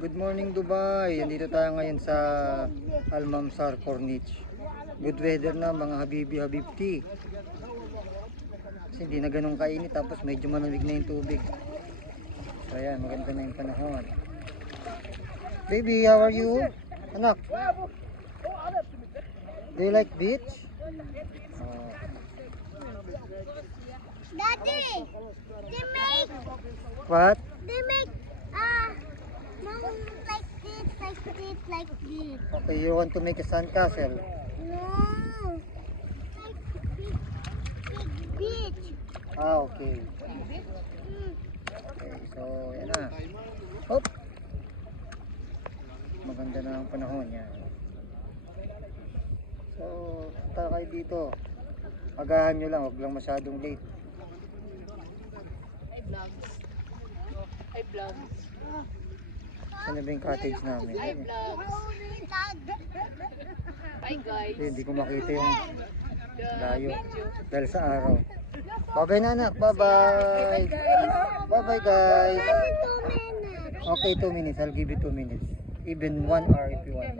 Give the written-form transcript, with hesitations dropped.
Good morning Dubai. Andito tayo ngayon sa Al Mamsar Corniche. Good weather na mga habibi habibti. Kasi hindi na ganun kainit tapos medyo malamig na yung tubig. So ayan, maganda na yung panahon. Baby, how are you? Anak? Do you like beach? Daddy, they make What? mountain like this. Okay, you want to make a sandcastle? No, like big beach. Okay. Okay, so yan na. Hop! Maganda na ang panahon yan. So, punta kayo dito. Agahan nyo lang, huwag lang masyadong late. Hi vlogs. Saan na ba yung cottage namin? Hi vlogs. Hi guys. Hindi ko makita yung layo dahil sa araw. Bye-bye na anak, bye-bye. Bye-bye guys. Okay, 2 minutes. I'll give you 2 minutes. Even 1 hour if you want.